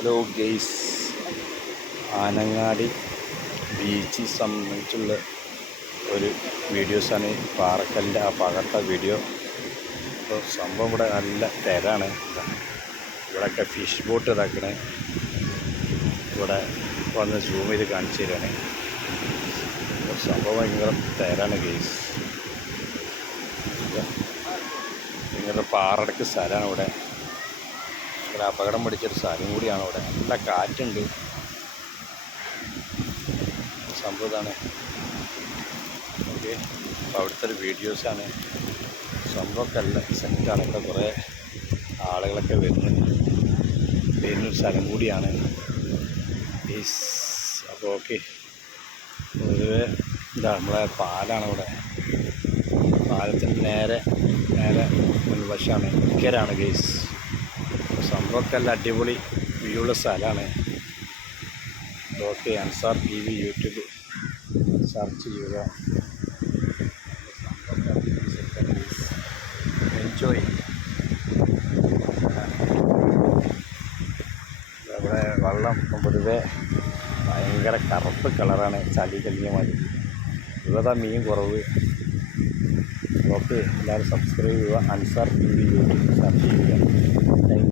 Hello guys, Anangadi beach സംബന്ധിച്ചുള്ള ഒരു വീഡിയോസാണ്. പാറക്കല്ലിൻ്റെ ആ ഭാഗത്തെ വീഡിയോ. ഇപ്പോൾ സംഭവം ഇവിടെ നല്ല തിരയാണ്. ഇവിടെയൊക്കെ ഫിഷ് ബോട്ട് ഇതാക്കണേ. ഇവിടെ വന്ന് സൂം ചെയ്ത് കാണിച്ചു തരാണ്. സംഭവം ഭയങ്കര തിരയാണ് ഗെയ്സ്. ഭയങ്കര പാറടക്ക് സ്ഥലമാണ് ഇവിടെ. ഒരു അപകടം പിടിച്ചൊരു സ്ഥലം കൂടിയാണ് ഇവിടെ. നല്ല കാറ്റുണ്ട്. സംഭവം ഇതാണ്. ഓക്കെ, അപ്പോൾ അവിടുത്തെ ഒരു വീഡിയോസാണ്. സംഭവമൊക്കെ നല്ല സെറ്റാണ്. ഇവിടെ കുറേ ആളുകളൊക്കെ വരുന്നൊരു സ്ഥലം കൂടിയാണ്. അപ്പോൾ ഓക്കെ, പൊതുവെ എന്താ നമ്മളെ പാലാണ് ഇവിടെ. പാലത്തിന് നേരെ മുൻവശമാണ്, ഇക്കരാണ് ഗെയ്സ്. സംഭവമൊക്കെ നല്ല അടിപൊളി വ്യൂ ഉള്ള സ്ഥലമാണ്. Okay, Ansar TV YouTube search ചെയ്യുക. എൻജോയ്. ഇവിടെ വെള്ളം പൊതുവെ ഭയങ്കര കറുപ്പ് കളറാണ്, ചളി കല്ലിയ മതി. ഇവിടെ മീൻ കുറവ്. ഓക്കെ, എല്ലാവരും സബ്സ്ക്രൈബ് ചെയ്യുക. അൻസാർ TV യൂട്യൂബ് സെർച്ച് ചെയ്യുക.